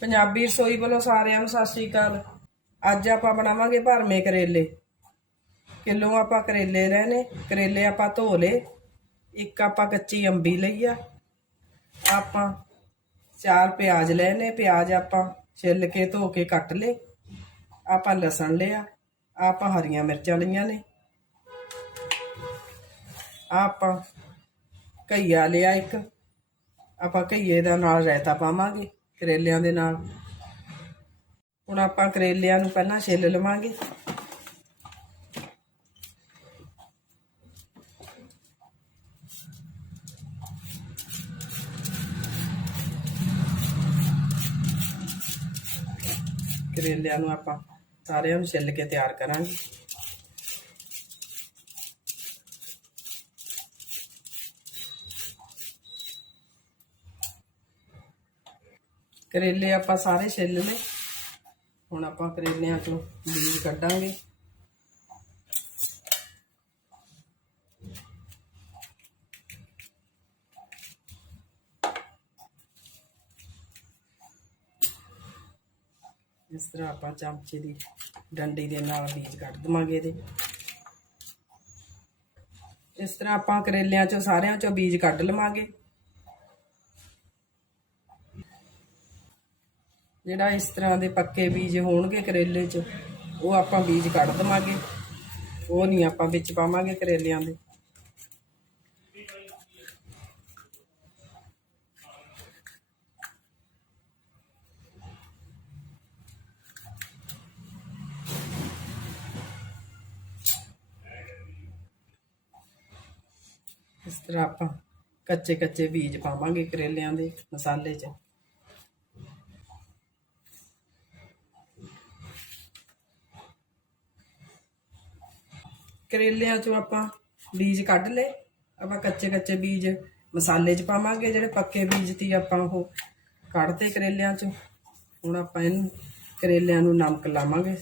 ਪੰਜਾਬੀ ਰਸੋਈ ਵੱਲੋਂ ਸਾਰਿਆਂ ਨੂੰ ਸਤਿ ਸ੍ਰੀ ਅਕਾਲ। ਅੱਜ ਆਪਾਂ ਬਣਾਵਾਂਗੇ ਭਰਮੇ ਕਰੇਲੇ। ਕਿਲੋ ਆਪਾਂ ਕਰੇਲੇ ਲੈਣੇ, ਕਰੇਲੇ ਆਪਾਂ ਧੋ ਲਏ, ਇੱਕ ਆਪਾਂ ਕੱਚੀ ਅੰਬੀ ਲਈ ਆ। ਆਪਾਂ ਚਾਰ ਪਿਆਜ਼ ਲੈਣੇ, ਪਿਆਜ਼ ਆਪਾਂ ਛਿੱਲ ਕੇ ਧੋ ਕੇ ਕੱਟ ਲਏ। ਆਪਾਂ ਲਸਣ ਲਿਆ, ਆਪਾਂ ਹਰੀਆਂ ਮਿਰਚਾਂ ਲਈਆਂ ਨੇ। ਆਪਾਂ ਘਈਆ ਲਿਆ ਇੱਕ। ਆਪਾਂ ਘਈਏ ਦਾ ਨਾਲ ਰਾਇਤਾ ਪਾਵਾਂਗੇ। ਕਰੇਲਿਆਂ ਦੇ ਨਾਲ। ਹੁਣ ਆਪਾਂ ਕਰੇਲਿਆਂ ਨੂੰ ਪਹਿਲਾਂ ਛਿੱਲ ਲਵਾਂਗੇ। ਕਰੇਲਿਆਂ ਨੂੰ ਆਪਾਂ ਸਾਰਿਆਂ ਨੂੰ ਛਿੱਲ ਕੇ ਤਿਆਰ ਕਰਾਂਗੇ। ਕਰੇਲੇ ਆਪਾਂ ਸਾਰੇ ਛਿੱਲ ਲਏ। ਹੁਣ ਆਪਾਂ ਕਰੇਲਿਆਂ ਚੋਂ ਬੀਜ ਕੱਢਾਂਗੇ। ਇਸ ਤਰ੍ਹਾਂ ਆਪਾਂ ਚਮਚੇ ਦੀ ਡੰਡੀ ਦੇ ਨਾਲ ਬੀਜ ਕੱਢ ਦਵਾਂਗੇ ਇਹਦੇ। ਇਸ ਤਰ੍ਹਾਂ ਆਪਾਂ ਕਰੇਲਿਆਂ ਚੋਂ ਸਾਰਿਆਂ ਚੋਂ ਬੀਜ ਕੱਢ ਲਵਾਂਗੇ। ਜਿਹੜਾ ਇਸ ਤਰ੍ਹਾਂ ਦੇ ਪੱਕੇ ਬੀਜ ਹੋਣਗੇ ਕਰੇਲੇ 'ਚ, ਉਹ ਆਪਾਂ ਬੀਜ ਕੱਢ ਦਵਾਂਗੇ। ਉਹ ਨਹੀਂ ਆਪਾਂ ਵਿੱਚ ਪਾਵਾਂਗੇ ਕਰੇਲਿਆਂ ਦੇ। ਇਸ ਤਰ੍ਹਾਂ ਆਪਾਂ ਕੱਚੇ ਕੱਚੇ ਬੀਜ ਪਾਵਾਂਗੇ ਕਰੇਲਿਆਂ ਦੇ ਮਸਾਲੇ 'ਚ। ਕਰੇਲਿਆਂ ਚੋਂ ਆਪਾਂ ਬੀਜ ਕੱਢ ਲਏ। ਆਪਾਂ ਕੱਚੇ ਕੱਚੇ ਬੀਜ ਮਸਾਲੇ 'ਚ ਪਾਵਾਂਗੇ, ਜਿਹੜੇ ਪੱਕੇ ਬੀਜ ਤੀ ਆਪਾਂ ਉਹ ਕੱਢਦੇ ਕਰੇਲਿਆਂ 'ਚੋਂ। ਹੁਣ ਆਪਾਂ ਇਹਨੂੰ ਕਰੇਲਿਆਂ ਨੂੰ ਨਮਕ ਲਾਵਾਂਗੇ।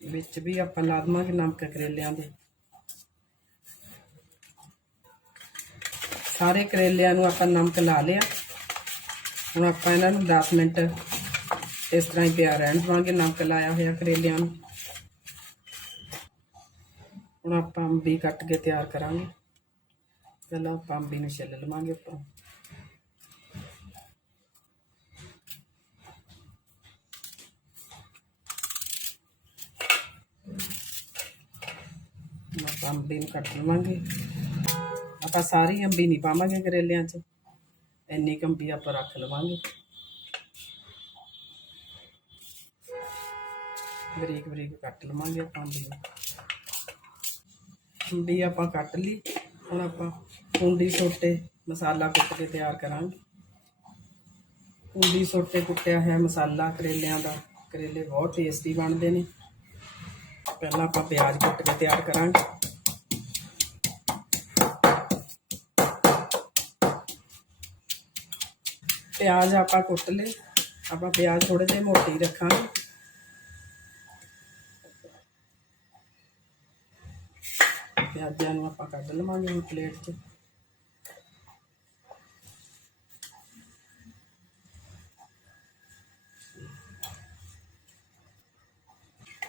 ਵਿੱਚ ਵੀ ਆਪਾਂ ਲਾ ਦੇਵਾਂਗੇ ਨਮਕ ਕਰੇਲਿਆਂ ਦੇ। ਸਾਰੇ ਕਰੇਲਿਆਂ ਨੂੰ ਆਪਾਂ ਨਮਕ ਲਾ ਲਿਆ। ਹੁਣ ਆਪਾਂ ਇਹਨਾਂ ਨੂੰ 10 ਮਿੰਟ ਇਸ ਤਰ੍ਹਾਂ ਹੀ ਪਿਆ ਰਹਿਣ ਦਵਾਂਗੇ, ਨਮਕ ਲਾਇਆ ਹੋਇਆ ਕਰੇਲਿਆਂ ਨੂੰ। ਹੁਣ ਆਪਾਂ ਅੰਬੀ ਕੱਟ ਕੇ ਤਿਆਰ ਕਰਾਂਗੇ। ਪਹਿਲਾਂ ਆਪਾਂ ਅੰਬੀ ਨੂੰ ਛਿੱਲ ਲਵਾਂਗੇ ਉੱਪਰੋਂ। ਆਪਾਂ ਅੰਬੀ ਨੂੰ ਕੱਟ ਲਵਾਂਗੇ। ਆਪਾਂ ਸਾਰੀ ਅੰਬੀ ਨਹੀਂ ਪਾਵਾਂਗੇ ਕਰੇਲਿਆਂ 'ਚ। ਇੰਨੀ ਕੁ ਅੰਬੀ ਆਪਾਂ ਰੱਖ ਲਵਾਂਗੇ। ਬਰੀਕ ਬਰੀਕ ਕੱਟ ਲਵਾਂਗੇ ਆਪਾਂ ਅੰਬੀ ਨੂੰ। ਆਪਾਂ ਕੱਟ ਲਈ। ਹੁਣ ਆਪਾਂ ਕੁੰਡੀ ਸੋਟੇ ਮਸਾਲਾ ਕੁੱਟ ਕੇ ਤਿਆਰ ਕਰਾਂਗੇ। ਕੁੰਡੀ ਸੋਟੇ ਕੁੱਟਿਆ ਹੋਇਆ ਮਸਾਲਾ ਕਰੇਲਿਆਂ ਦਾ। ਕਰੇਲੇ ਬਹੁਤ ਟੇਸਟੀ ਬਣਦੇ ਨੇ। ਪਹਿਲਾਂ ਆਪਾਂ ਪਿਆਜ਼ ਕੁੱਟ ਕੇ ਤਿਆਰ ਕਰਾਂਗੇ। ਪਿਆਜ਼ ਆਪਾਂ ਕੁੱਟ ਲਏ। ਆਪਾਂ ਪਿਆਜ਼ ਥੋੜੇ ਜਿਹੇ ਮੋਟੀ ਰੱਖਾਂਗੇ ਪਿਆਜ਼ਾਂ ਨੂੰ ਆਪਾਂ ਕੱਢ ਲਵਾਂਗੇ ਹੁਣ ਪਲੇਟ 'ਚ।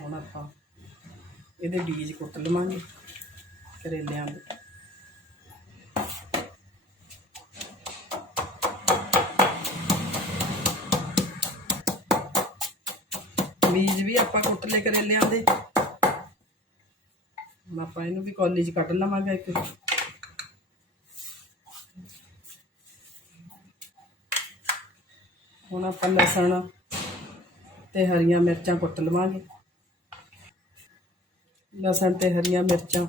ਹੁਣ ਆਪਾਂ ਇਹਦੇ ਬੀਜ ਕੁੱਟ ਲਵਾਂਗੇ ਕਰੇਲਿਆਂ ਦੇ। ਬੀਜ ਵੀ ਆਪਾਂ ਕੁੱਟ ਲਏ ਕਰੇਲਿਆਂ ਦੇ। ਹੁਣ ਆਪਾਂ ਇਹਨੂੰ ਵੀ ਕੌਲੀ ਕੱਢ ਲਵਾਂਗੇ ਇੱਕ। ਹੁਣ ਆਪਾਂ ਲਸਣ ਤੇ ਹਰੀਆਂ ਮਿਰਚਾਂ ਕੁੱਟ ਲਵਾਂਗੇ। ਲਸਣ ਤੇ ਹਰੀਆਂ ਮਿਰਚਾਂ,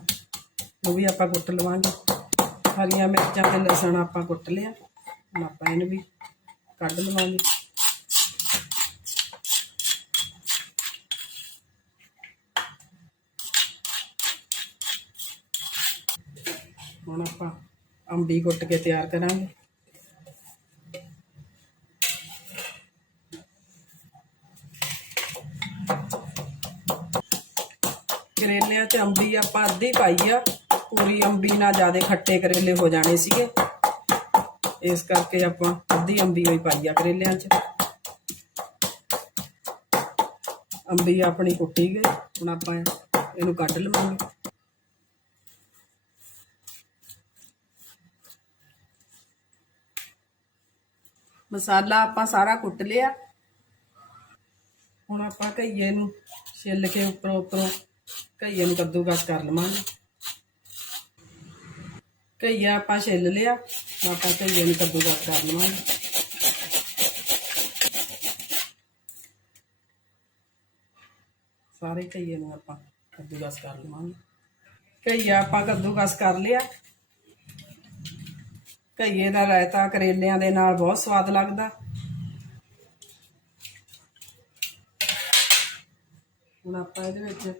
ਉਹ ਵੀ ਆਪਾਂ ਕੁੱਟ ਲਵਾਂਗੇ। ਹਰੀਆਂ ਮਿਰਚਾਂ ਤੇ ਲਸਣ ਆਪਾਂ ਕੁੱਟ ਲਿਆ। ਹੁਣ ਆਪਾਂ ਇਹਨੂੰ ਵੀ ਕੱਢ ਲਵਾਂਗੇ। ਹੁਣ ਆਪਾਂ ਅੰਬੀ ਕੁੱਟ ਕੇ ਤਿਆਰ ਕਰਾਂਗੇ। ਕਰੇਲਿਆਂ 'ਚ ਅੰਬੀ ਆਪਾਂ ਅੱਧੀ ਪਾਈ ਆ। ਪੂਰੀ ਅੰਬੀ ਨਾਲ ਜ਼ਿਆਦਾ ਖੱਟੇ ਕਰੇਲੇ ਹੋ ਜਾਣੇ ਸੀਗੇ। ਇਸ ਕਰਕੇ ਆਪਾਂ ਅੱਧੀ ਅੰਬੀ ਹੋਈ ਪਾਈ ਆ ਕਰੇਲਿਆਂ 'ਚ। ਅੰਬੀ ਆਪਣੀ ਕੁੱਟੀ ਗਈ। ਹੁਣ ਆਪਾਂ ਇਹਨੂੰ ਕੱਢ ਲਵਾਂਗੇ। ਮਸਾਲਾ ਆਪਾਂ ਸਾਰਾ ਕੁੱਟ ਲਿਆ। ਹੁਣ ਆਪਾਂ ਘਈਏ ਨੂੰ ਛਿੱਲ ਕੇ ਉੱਪਰੋਂ ਉੱਪਰੋਂ ਘਈਏ ਨੂੰ ਕੱਦੂਕਸ ਕਰ ਲਵਾਂਗੇ। ਘਈਆ ਆਪਾਂ ਛਿੱਲ ਲਿਆ ਆਪਾਂ ਘਈਏ ਨੂੰ ਕੱਦੂਕਸ ਕਰ ਲਵਾਂਗੇ। ਸਾਰੇ ਘਈਏ ਨੂੰ ਆਪਾਂ ਕੱਦੂਕਸ ਕਰ ਲਵਾਂਗੇ। ਘਈਆ ਆਪਾਂ ਕੱਦੂਕਸ ਕਰ ਲਿਆ। ਘਈਏ ਦਾ ਰਾਇਤਾ ਕਰੇਲਿਆਂ ਦੇ ਨਾਲ ਬਹੁਤ ਸਵਾਦ ਲੱਗਦਾ। ਹੁਣ ਆਪਾਂ ਇਹਦੇ ਵਿੱਚ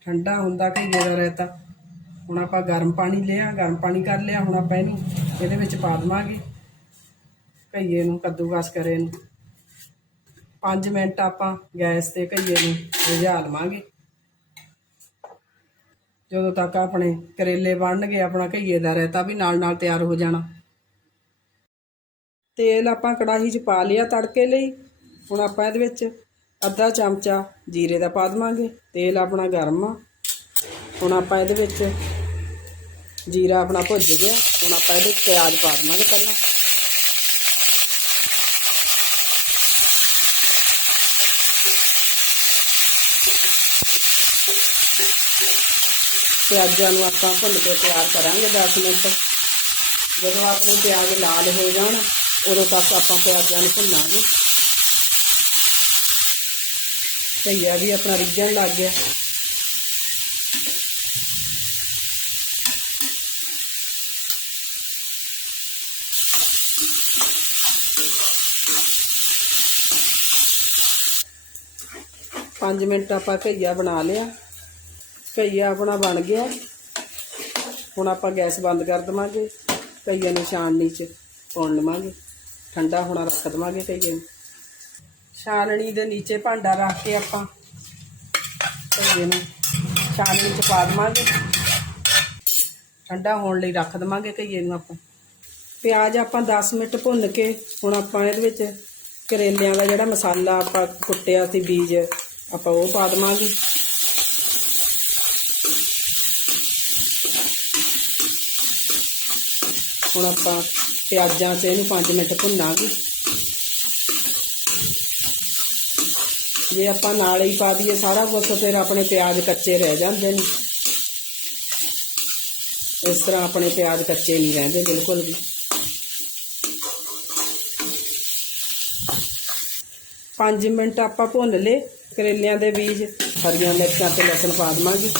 ਠੰਡਾ ਹੁੰਦਾ ਘਈਏ ਦਾ ਰਾਇਤਾ। ਹੁਣ ਆਪਾਂ ਗਰਮ ਪਾਣੀ ਲਿਆ, ਗਰਮ ਪਾਣੀ ਕਰ ਲਿਆ, ਹੁਣ ਆਪਾਂ ਇਹਨੂੰ ਇਹਦੇ ਵਿੱਚ ਪਾ ਦੇਵਾਂਗੇ ਘਈਏ ਨੂੰ, ਕੱਦੂਕਸ ਕਰੇ ਨੂੰ। 5 ਮਿੰਟ ਆਪਾਂ ਗੈਸ ਤੇ ਘਈਏ ਨੂੰ ਰਿਝਾ ਲਵਾਂਗੇ। ਜਦੋਂ ਤੱਕ ਆਪਣੇ ਕਰੇਲੇ ਬਣਨਗੇ ਆਪਣਾ ਘਈਏ ਦਾ ਰਾਇਤਾ ਵੀ ਨਾਲ ਨਾਲ ਤਿਆਰ ਹੋ ਜਾਣਾ। ਤੇਲ ਆਪਾਂ ਕੜਾਹੀ 'ਚ ਪਾ ਲਿਆ ਤੜਕੇ ਲਈ। ਹੁਣ ਆਪਾਂ ਇਹਦੇ ਵਿੱਚ ਅੱਧਾ ਚਮਚਾ ਜੀਰੇ ਦਾ ਪਾ ਦੇਵਾਂਗੇ। ਤੇਲ ਆਪਣਾ ਗਰਮ ਆ। ਹੁਣ ਆਪਾਂ ਇਹਦੇ ਵਿੱਚ ਜੀਰਾ ਆਪਣਾ ਭੁੱਜ ਗਿਆ। ਹੁਣ ਆਪਾਂ ਇਹਦੇ ਵਿੱਚ ਪਿਆਜ਼ ਪਾ ਦੇਵਾਂਗੇ ਪਹਿਲਾਂ। ਪਿਆਜ਼ਾਂ ਨੂੰ ਆਪਾਂ ਭੁੰਨ ਕੇ ਤਿਆਰ ਕਰਾਂਗੇ 10 ਮਿੰਟ। ਜਦੋਂ ਆਪਣੇ ਪਿਆਜ਼ ਲਾਲ ਹੋ ਜਾਣ, ਉਦੋਂ ਤੱਕ ਆਪਾਂ ਪਿਆਜ਼ਾਂ ਨੂੰ ਭੁੰਨਾਂਗੇ। ਭਈਆ ਵੀ ਆਪਣਾ ਰਿੱਝਣ ਲੱਗ ਗਿਆ। ਪੰਜ ਮਿੰਟ ਆਪਾਂ ਘਈਆ ਬਣਾ ਲਿਆ। ਘਈਆ ਆਪਣਾ ਬਣ ਗਿਆ। ਹੁਣ ਆਪਾਂ ਗੈਸ ਬੰਦ ਕਰ ਦਵਾਂਗੇ। ਘਈਏ ਨੂੰ ਛਾਣਨੀ 'ਚ ਪਾਉਣ ਲਵਾਂਗੇ। ਠੰਡਾ ਹੋਣਾ ਰੱਖ ਦਵਾਂਗੇ ਘਈਏ ਨੂੰ। ਛਾਨਣੀ ਦੇ ਨੀਚੇ ਭਾਂਡਾ ਰੱਖ ਕੇ ਆਪਾਂ ਘਈਏ ਨੂੰ ਛਾਨਣੀ 'ਚ ਪਾ ਦਵਾਂਗੇ। ਠੰਡਾ ਹੋਣ ਲਈ ਰੱਖ ਦਵਾਂਗੇ ਘਈਏ ਨੂੰ ਆਪਾਂ। ਪਿਆਜ਼ ਆਪਾਂ 10 ਮਿੰਟ ਭੁੰਨ ਕੇ ਹੁਣ ਆਪਾਂ ਇਹਦੇ ਵਿੱਚ ਕਰੇਲਿਆਂ ਦਾ ਜਿਹੜਾ ਮਸਾਲਾ ਆਪਾਂ ਕੁੱਟਿਆ ਸੀ ਬੀਜ, ਆਪਾਂ ਉਹ ਪਾ ਦਵਾਂਗੇ। ਹੁਣ ਆਪਾਂ ਪਿਆਜ਼ਾਂ 'ਚ ਇਹਨੂੰ 5 ਮਿੰਟ ਭੁੰਨਾਂਗੇ। ਜੇ ਆਪਾਂ ਨਾਲ ਹੀ ਪਾ ਦਈਏ ਸਾਰਾ ਕੁਝ ਫਿਰ ਆਪਣੇ ਪਿਆਜ਼ ਕੱਚੇ ਰਹਿ ਜਾਂਦੇ ਨੇ। ਇਸ ਤਰ੍ਹਾਂ ਆਪਣੇ ਪਿਆਜ਼ ਕੱਚੇ ਨਹੀਂ ਰਹਿੰਦੇ ਬਿਲਕੁਲ ਵੀ। ਪੰਜ ਮਿੰਟ ਆਪਾਂ ਭੁੰਨ ਲਏ। ਕਰੇਲਿਆਂ ਦੇ ਬੀਜ, ਹਰੀਆਂ ਮਿਰਚਾਂ ਤੇ ਲਸਣ ਪਾ ਦੇਵਾਂਗੇ।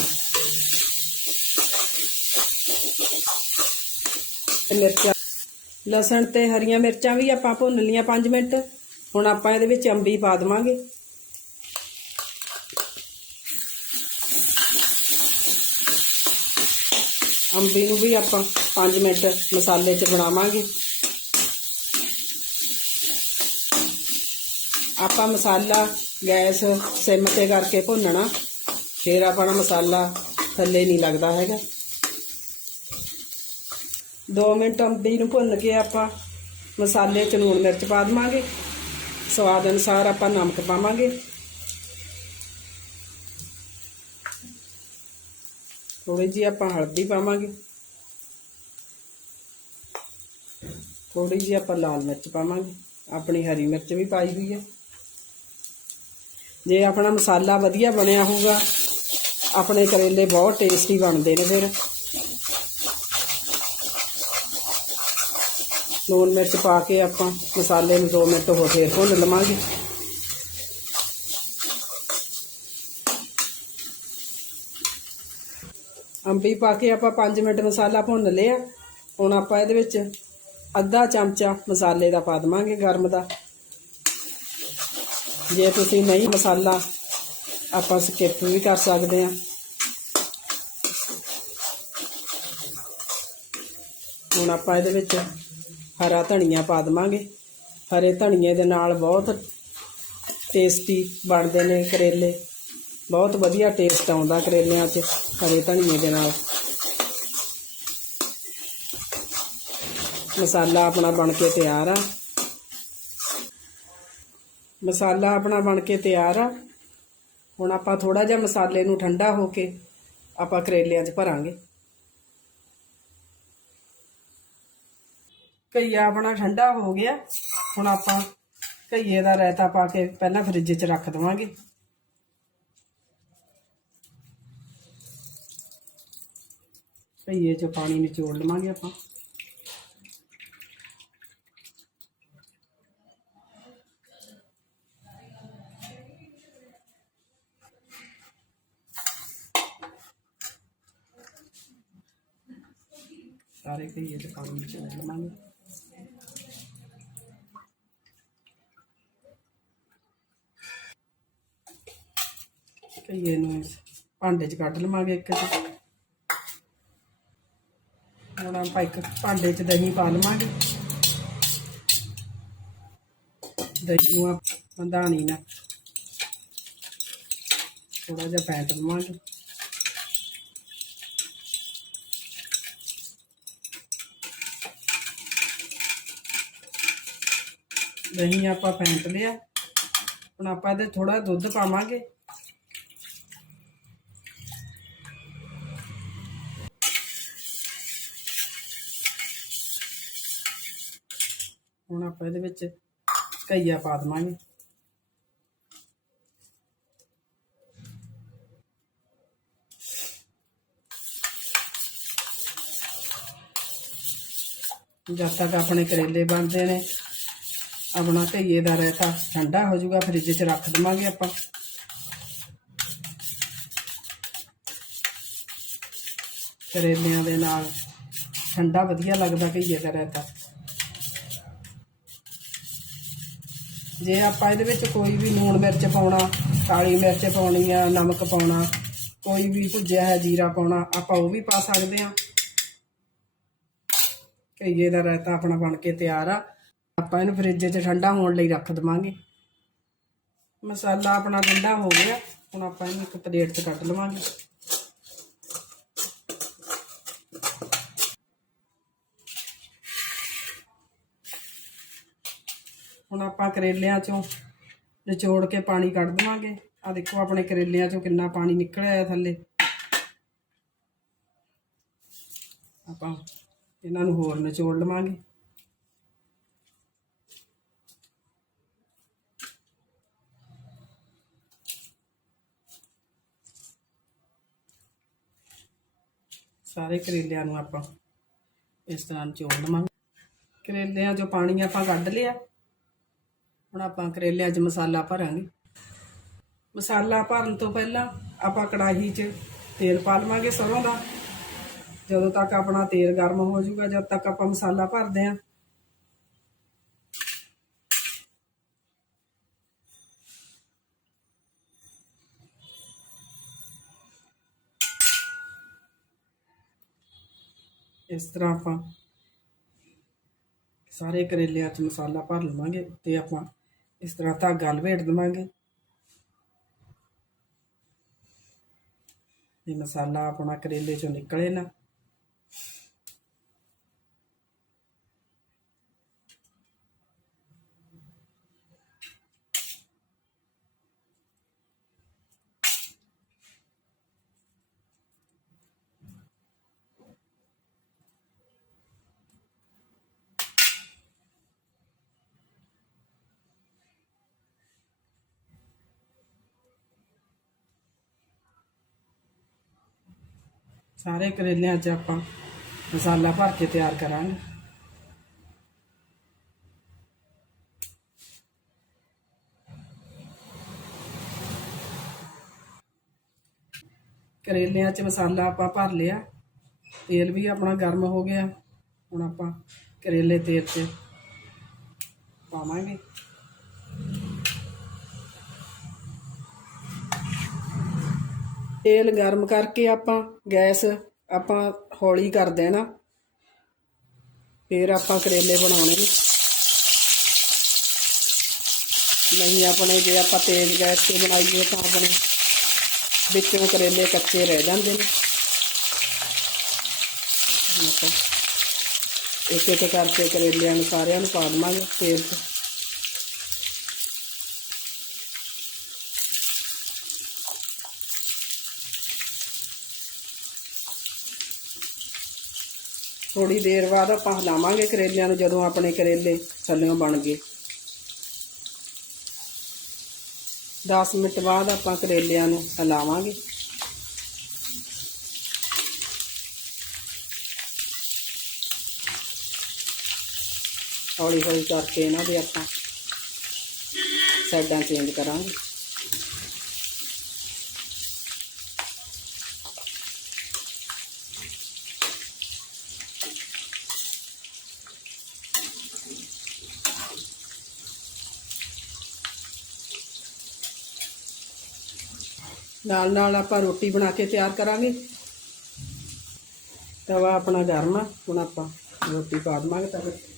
ਤੇ ਮਿਰਚਾਂ। ਲਸਣ ਤੇ ਹਰੀਆਂ ਮਿਰਚਾਂ ਵੀ ਆਪਾਂ ਭੁੰਨ ਲੀਆਂ 5 ਮਿੰਟ। ਹੁਣ ਆਪਾਂ ਇਹਦੇ ਵਿੱਚ ਅੰਬੀ ਪਾ ਦੇਵਾਂਗੇ। ਅੰਬੀ ਨੂੰ ਵੀ ਆਪਾਂ 5 ਮਿੰਟ ਮਸਾਲੇ 'ਚ ਬਣਾਵਾਂਗੇ। ਆਪਾਂ ਮਸਾਲਾ ਗੈਸ ਸਿਮ ਤੇ ਕਰਕੇ ਭੁੰਨਣਾ। ਫਿਰ ਆਪਣਾ ਮਸਾਲਾ ਥੱਲੇ ਨਹੀਂ ਲੱਗਦਾ ਹੈਗਾ। 2 ਮਿੰਟ ਅੰਬੀ ਨੂੰ ਭੁੰਨ ਕੇ ਆਪਾਂ ਮਸਾਲੇ 'ਚ ਲੂਣ ਮਿਰਚ ਪਾ ਦੇਵਾਂਗੇ। ਸਵਾਦ ਅਨੁਸਾਰ ਆਪਾਂ ਨਮਕ ਪਾਵਾਂਗੇ। ਥੋੜੀ ਜੀ ਆਪਾਂ ਹਲਦੀ ਪਾਵਾਂਗੇ। ਥੋੜੀ ਜੀ ਆਪਾਂ ਲਾਲ ਮਿਰਚ ਪਾਵਾਂਗੇ। ਆਪਣੀ ਹਰੀ ਮਿਰਚ ਵੀ ਪਾਈ ਹੋਈ ਹੈ। ਜੇ ਆਪਣਾ ਮਸਾਲਾ ਵਧੀਆ ਬਣਿਆ ਹੋਊਗਾ, ਆਪਣੇ ਕਰੇਲੇ ਬਹੁਤ ਟੇਸਟੀ ਬਣਦੇ ਨੇ ਫਿਰ। ਲੂਣ ਮਿਰਚ ਪਾ ਕੇ ਆਪਾਂ ਮਸਾਲੇ ਨੂੰ 2 ਮਿੰਟ ਹੋਰ ਫੇਰ ਭੁੰਨ ਲਵਾਂਗੇ। ਅੰਬੀ ਪਾ ਕੇ ਆਪਾਂ 5 ਮਿੰਟ ਮਸਾਲਾ ਭੁੰਨ ਲਿਆ। ਹੁਣ ਆਪਾਂ ਇਹਦੇ ਵਿੱਚ ਅੱਧਾ ਚਮਚਾ ਮਸਾਲੇ ਦਾ ਪਾ ਦਵਾਂਗੇ ਗਰਮ ਦਾ। ਜੇ ਤੁਸੀਂ ਨਹੀਂ ਮਸਾਲਾ ਆਪਾਂ ਸਕਿਪ ਵੀ ਕਰ ਸਕਦੇ ਆ ਹੁਣ ਆਪਾਂ ਇਹਦੇ ਵਿੱਚ ਹਰਾ ਧਨੀਆ ਪਾ ਦਵਾਂਗੇ। ਹਰੇ ਧਨੀਏ ਦੇ ਨਾਲ ਬਹੁਤ ਟੇਸਟੀ ਬਣਦੇ ਨੇ ਕਰੇਲੇ। ਬਹੁਤ ਵਧੀਆ ਟੇਸਟ ਆਉਂਦਾ ਕਰੇਲਿਆਂ 'ਚ, ਹਰੇ ਧਨੀਏ ਦੇ ਨਾਲ। ਮਸਾਲਾ ਆਪਣਾ ਬਣ ਕੇ ਤਿਆਰ ਆ। ਮਸਾਲਾ ਆਪਣਾ ਬਣ ਕੇ ਤਿਆਰ ਆ। ਹੁਣ ਆਪਾਂ ਥੋੜਾ ਜਿਹਾ ਮਸਾਲੇ ਨੂੰ ਠੰਡਾ ਹੋ ਕੇ ਆਪਾਂ ਕਰੇਲਿਆਂ 'ਚ ਭਰਾਂਗੇ। ਕਈਆ ਆਪਣਾ ਠੰਡਾ ਹੋ ਗਿਆ। ਹੁਣ ਆਪਾਂ ਕਈਏ ਦਾ ਰਾਇਤਾ ਪਾ ਕੇ ਪਹਿਲਾਂ ਫ੍ਰਿਜ 'ਚ ਰੱਖ ਦਵਾਂਗੇ। ਕਈਏ 'ਚ ਪਾਣੀ ਨਿਚੋੜ ਲਵਾਂਗੇ ਆਪਾਂ। ਸਾਰੇ ਕਈਏ 'ਚ ਪਾਣੀ ਨਿਚੋੜ ਲਵਾਂਗੇ। ਕਈਏ ਨੂੰ ਭਾਂਡੇ 'ਚ ਕੱਢ ਲਵਾਂਗੇ ਇੱਕ ਹੁਣ ਆਪਾਂ ਇੱਕ ਭਾਂਡੇ 'ਚ ਦਹੀਂ ਪਾ ਲਵਾਂਗੇ। ਦਹੀਂ ਨੂੰ ਆਪਾਂ ਮੰਦਾਣੀ ਨਾਲ ਥੋੜਾ ਜਿਹਾ ਫੈਂਟ ਲਵਾਂਗੇ। ਦਹੀਂ ਆਪਾਂ ਫੈਂਟ ਲਿਆ। ਹੁਣ ਆਪਾਂ ਇਹਦੇ ਥੋੜਾ ਦੁੱਧ ਪਾਵਾਂਗੇ। ਆਪਾਂ ਇਹਦੇ ਵਿੱਚ ਕਈਆ ਪਾ ਦਵਾਂਗੇ। ਜਦ ਤੱਕ ਆਪਣੇ ਕਰੇਲੇ ਬਣਦੇ ਨੇ, ਆਪਣਾ ਘਈਏ ਦਾ ਰਾਇਤਾ ਠੰਡਾ ਹੋ ਜਾਊਗਾ, ਫ੍ਰਿਜ 'ਚ ਰੱਖ ਦਵਾਂਗੇ ਆਪਾਂ। ਕਰੇਲਿਆਂ ਦੇ ਨਾਲ ਠੰਡਾ ਵਧੀਆ ਲੱਗਦਾ ਘਈਏ ਦਾ ਰਾਇਤਾ। ਜੇ ਆਪਾਂ ਇਹਦੇ ਵਿੱਚ ਕੋਈ ਵੀ ਲੂਣ ਮਿਰਚ ਪਾਉਣਾ, ਕਾਲੀ ਮਿਰਚ ਪਾਉਣੀ ਆ, ਨਮਕ ਪਾਉਣਾ, ਕੋਈ ਵੀ ਭੁੱਜਿਆ ਹੈ ਜੀਰਾ ਪਾਉਣਾ, ਆਪਾਂ ਉਹ ਵੀ ਪਾ ਸਕਦੇ ਆ ਕਈਏ ਦਾ ਰਾਇਤਾ ਆਪਣਾ ਬਣ ਕੇ ਤਿਆਰ ਆ। ਆਪਾਂ ਇਹਨੂੰ ਫ੍ਰਿਜ 'ਚ ਠੰਡਾ ਹੋਣ ਲਈ ਰੱਖ ਦਵਾਂਗੇ। ਮਸਾਲਾ ਆਪਣਾ ਠੰਡਾ ਹੋ ਗਿਆ। ਹੁਣ ਆਪਾਂ ਇਹਨੂੰ ਇੱਕ ਪਲੇਟ 'ਚ ਕੱਢ ਲਵਾਂਗੇ। ਹੁਣ ਆਪਾਂ ਕਰੇਲਿਆਂ 'ਚੋਂ ਨਿਚੋੜ ਕੇ ਪਾਣੀ ਕੱਢ ਦਵਾਂਗੇ। ਆ ਦੇਖੋ ਆਪਣੇ ਕਰੇਲਿਆਂ 'ਚੋਂ ਕਿੰਨਾ ਪਾਣੀ ਨਿਕਲਿਆ ਹੈ ਥੱਲੇ। ਆਪਾਂ ਇਹਨਾਂ ਨੂੰ ਹੋਰ ਨਿਚੋੜ ਲਵਾਂਗੇ। ਸਾਰੇ ਕਰੇਲਿਆਂ ਨੂੰ ਆਪਾਂ ਇਸ ਤਰ੍ਹਾਂ ਨਿਚੋੜ ਲਵਾਂਗੇ। ਕਰੇਲਿਆਂ 'ਚੋਂ ਪਾਣੀ ਆਪਾਂ ਕੱਢ ਲਿਆ। ਹੁਣ ਆਪਾਂ ਕਰੇਲਿਆਂ 'ਚ ਮਸਾਲਾ ਭਰਾਂਗੇ। ਮਸਾਲਾ ਭਰਨ ਤੋਂ ਪਹਿਲਾਂ ਆਪਾਂ ਕੜਾਹੀ 'ਚ ਤੇਲ ਪਾ ਲਵਾਂਗੇ ਸਰੋਂ ਦਾ। ਜਦੋਂ ਤੱਕ ਆਪਣਾ ਤੇਲ ਗਰਮ ਹੋ ਜਾਊਗਾ, ਜਦ ਤੱਕ ਆਪਾਂ ਮਸਾਲਾ ਭਰਦੇ ਆਂ ਇਸ ਤਰ੍ਹਾਂ ਆਪਾਂ ਸਾਰੇ ਕਰੇਲਿਆਂ 'ਚ ਮਸਾਲਾ ਭਰ ਲਵਾਂਗੇ ਤੇ ਆਪਾਂ ਇਸ ਤਰ੍ਹਾਂ ਧਾਗਾ ਲਪੇਟ ਦੇਵਾਂਗੇ। ਇਹ ਮਸਾਲਾ ਆਪਣਾ ਕਰੇਲੇ 'ਚੋਂ ਨਿਕਲੇ ਨਾ। ਸਾਰੇ ਕਰੇਲਿਆਂ 'ਚ ਆਪਾਂ ਮਸਾਲਾ ਭਰ ਕੇ ਤਿਆਰ ਕਰਾਂਗੇ। ਕਰੇਲਿਆਂ 'ਚ ਮਸਾਲਾ ਆਪਾਂ ਭਰ ਲਿਆ। ਤੇਲ ਵੀ ਆਪਣਾ ਗਰਮ ਹੋ ਗਿਆ। ਹੁਣ ਆਪਾਂ ਕਰੇਲੇ ਤੇਲ 'ਚ ਪਾਵਾਂਗੇ। ਤੇਲ ਗਰਮ ਕਰਕੇ ਆਪਾਂ ਗੈਸ ਆਪਾਂ ਹੌਲੀ ਕਰ ਦੇਣਾ। ਫਿਰ ਆਪਾਂ ਕਰੇਲੇ ਬਣਾਉਣੇ ਨੇ। ਨਹੀਂ ਆਪਣੇ ਜੇ ਆਪਾਂ ਤੇਜ਼ ਗੈਸ ਤੇ ਬਣਾਈਏ ਤਾਂ ਆਪਣੇ ਵਿੱਚੋਂ ਕਰੇਲੇ ਕੱਚੇ ਰਹਿ ਜਾਂਦੇ ਨੇ। ਇੱਕ ਇੱਕ ਕਰਕੇ ਕਰੇਲਿਆਂ ਨੂੰ ਸਾਰਿਆਂ ਨੂੰ ਪਾ ਦੇਵਾਂਗੇ ਤੇਲ 'ਚ। ਥੋੜੀ ਦੇਰ ਬਾਅਦ ਆਪਾਂ ਹਿਲਾਵਾਂਗੇ ਕਰੇਲਿਆਂ ਨੂੰ ਜਦੋਂ ਆਪਣੇ ਕਰੇਲੇ ਥੱਲੇੋਂ ਬਣ ਗਏ। 10 ਮਿੰਟ ਬਾਅਦ ਆਪਾਂ ਕਰੇਲਿਆਂ ਨੂੰ ਹਿਲਾਵਾਂਗੇ। ਹੌਲੀ ਹੌਲੀ ਕਰਕੇ ਇਹਨਾਂ ਦੇ ਆਪਾਂ ਸਾਈਡਾਂ ਚੇਂਜ ਕਰਾਂਗੇ। ਨਾਲ ਨਾਲ ਆਪਾਂ ਰੋਟੀ ਬਣਾ ਕੇ ਤਿਆਰ ਕਰਾਂਗੇ। ਤਵਾ ਆਪਣਾ ਗਰਮ ਆ, ਹੁਣ ਆਪਾਂ ਰੋਟੀ ਪਾ ਦੇਵਾਂਗੇ ਤਵੇ ਤੇ।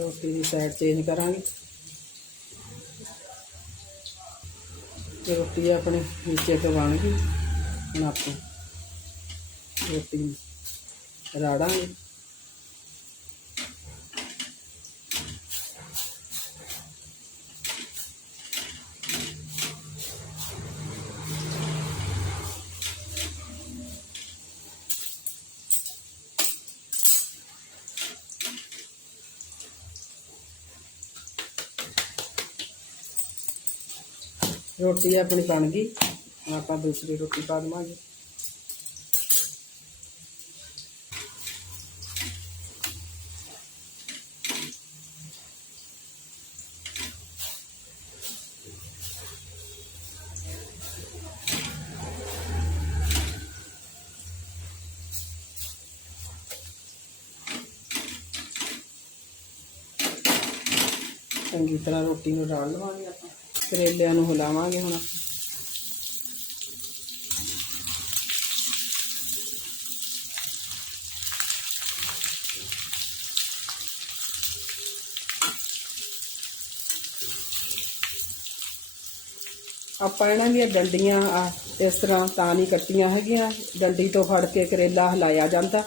ਰੋਟੀ ਦੀ ਸਾਈਡ ਚੇਂਜ ਕਰਾਂਗੇ। ਤੇ ਰੋਟੀ ਆਪਣੇ ਨੀਚੇ ਤੋਂ ਬਣ ਗਈ। ਹੁਣ ਆਪਾਂ ਰੋਟੀ ਨੂੰ ਰਾੜਾਂਗੇ। ਰੋਟੀ ਆਪਣੀ ਬਣ ਗਈ। ਹੁਣ ਆਪਾਂ ਦੂਸਰੀ ਰੋਟੀ ਪਾ ਦੇਵਾਂਗੇ। ਚੰਗੀ ਤਰ੍ਹਾਂ ਰੋਟੀ ਨੂੰ ਡਾਲ ਲਵਾਂਗੇ ਕਰੇਲਿਆਂ ਨੂੰ ਹਿਲਾਵਾਂਗੇ ਹੁਣ ਆਪਾਂ। ਆਪਾਂ ਇਹਨਾਂ ਦੀਆਂ ਡੰਡੀਆਂ ਇਸ ਤਰ੍ਹਾਂ ਤਾਂ ਨਹੀਂ ਕੱਟੀਆਂ ਹੈਗੀਆਂ। ਡੰਡੀ ਤੋਂ ਫੜ ਕੇ ਕਰੇਲਾ ਹਿਲਾਇਆ ਜਾਂਦਾ।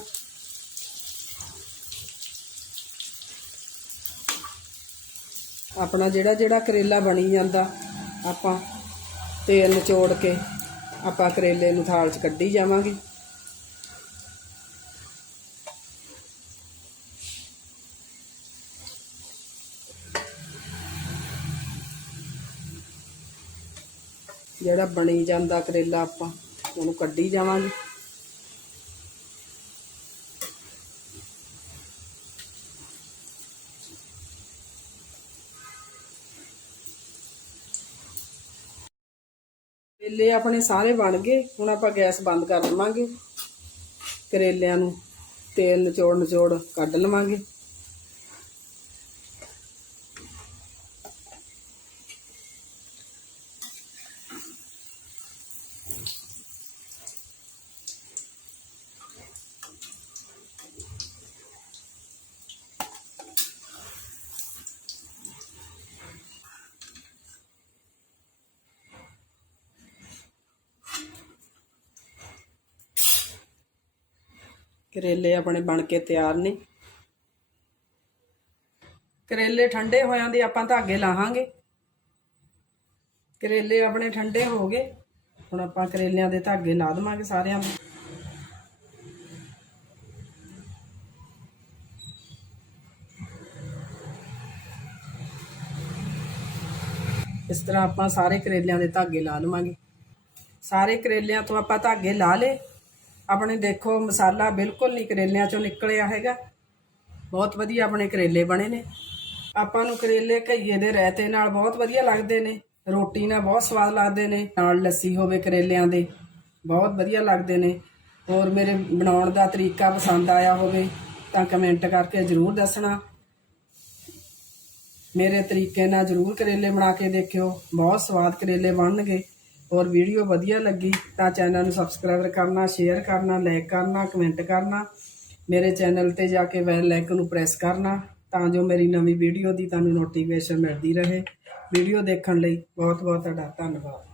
ਆਪਣਾ ਜਿਹੜਾ ਜਿਹੜਾ ਕਰੇਲਾ ਬਣੀ ਜਾਂਦਾ, ਆਪਾਂ ਤੇਲ ਨਿਚੋੜ ਕੇ ਆਪਾਂ ਕਰੇਲੇ ਨੂੰ ਥਾਲ 'ਚ ਕੱਢੀ ਜਾਵਾਂਗੇ। ਜਿਹੜਾ ਬਣੀ ਜਾਂਦਾ ਕਰੇਲਾ ਆਪਾਂ, ਉਹਨੂੰ ਕੱਢੀ ਜਾਵਾਂਗੇ। ਕਰੇਲੇ ਆਪਣੇ ਸਾਰੇ ਬਣ ਗਏ, ਹੁਣ ਆਪਾਂ ਗੈਸ ਬੰਦ ਕਰ ਲਵਾਂਗੇ। ਕਰੇਲਿਆਂ ਨੂੰ ਤੇਲ ਨਿਚੋੜ ਨਿਚੋੜ ਕੱਢ ਲਵਾਂਗੇ। ਕਰੇਲੇ ਆਪਣੇ ਬਣ ਕੇ ਤਿਆਰ ਨੇ। ਕਰੇਲੇ ਠੰਡੇ ਹੋਇਆਂ ਦੇ ਆਪਾਂ ਧਾਗੇ ਲਾਹਾਂਗੇ। ਕਰੇਲੇ ਆਪਣੇ ਠੰਡੇ ਹੋ ਗਏ। ਹੁਣ ਆਪਾਂ ਕਰੇਲਿਆਂ ਦੇ ਧਾਗੇ ਲਾ ਦੇਵਾਂਗੇ ਸਾਰਿਆਂ ਨੂੰ। ਇਸ ਤਰ੍ਹਾਂ ਆਪਾਂ ਸਾਰੇ ਕਰੇਲਿਆਂ ਦੇ ਧਾਗੇ ਲਾ ਲਵਾਂਗੇ। ਸਾਰੇ ਕਰੇਲਿਆਂ ਤੋਂ ਆਪਾਂ ਧਾਗੇ ਲਾ ਲੇ ਆਪਣੇ ਦੇਖੋ ਮਸਾਲਾ ਬਿਲਕੁਲ ਨਹੀਂ ਕਰੇਲਿਆਂ ਚੋਂ ਨਿਕਲਿਆ ਹੈਗਾ। ਬਹੁਤ ਵਧੀਆ ਆਪਣੇ ਕਰੇਲੇ ਬਣੇ ਨੇ। ਆਪਾਂ ਨੂੰ ਕਰੇਲੇ ਘਈਏ ਦੇ ਰਾਇਤੇ ਨਾਲ ਬਹੁਤ ਵਧੀਆ ਲੱਗਦੇ ਨੇ। ਰੋਟੀ ਨਾਲ ਬਹੁਤ ਸਵਾਦ ਲੱਗਦੇ ਨੇ। ਨਾਲ ਲੱਸੀ ਹੋਵੇ ਕਰੇਲਿਆਂ ਦੇ, ਬਹੁਤ ਵਧੀਆ ਲੱਗਦੇ ਨੇ। ਹੋਰ ਮੇਰੇ ਬਣਾਉਣ ਦਾ ਤਰੀਕਾ ਪਸੰਦ ਆਇਆ ਹੋਵੇ ਤਾਂ ਕਮੈਂਟ ਕਰਕੇ ਜਰੂਰ ਦੱਸਣਾ। ਮੇਰੇ ਤਰੀਕੇ ਨਾਲ ਜਰੂਰ ਕਰੇਲੇ ਬਣਾ ਕੇ ਦੇਖਿਓ। ਬਹੁਤ ਸਵਾਦ ਕਰੇਲੇ ਬਣਨਗੇ। ਔਰ ਵੀਡੀਓ ਵਧੀਆ ਲੱਗੀ ਤਾਂ ਚੈਨਲ ਨੂੰ ਸਬਸਕ੍ਰਾਈਬ ਕਰਨਾ ਸ਼ੇਅਰ ਕਰਨਾ ਲਾਈਕ ਕਰਨਾ ਕਮੈਂਟ ਕਰਨਾ। ਮੇਰੇ ਚੈਨਲ ਤੇ ਜਾ ਕੇ ਬੈਲ ਆਈਕਨ ਨੂੰ ਪ੍ਰੈਸ ਕਰਨਾ ਤਾਂ ਜੋ ਮੇਰੀ ਨਵੀਂ ਵੀਡੀਓ ਦੀ ਤੁਹਾਨੂੰ ਨੋਟੀਫਿਕੇਸ਼ਨ ਮਿਲਦੀ ਰਹੇ। ਵੀਡੀਓ ਦੇਖਣ ਲਈ ਬਹੁਤ ਬਹੁਤ ਤੁਹਾਡਾ ਧੰਨਵਾਦ।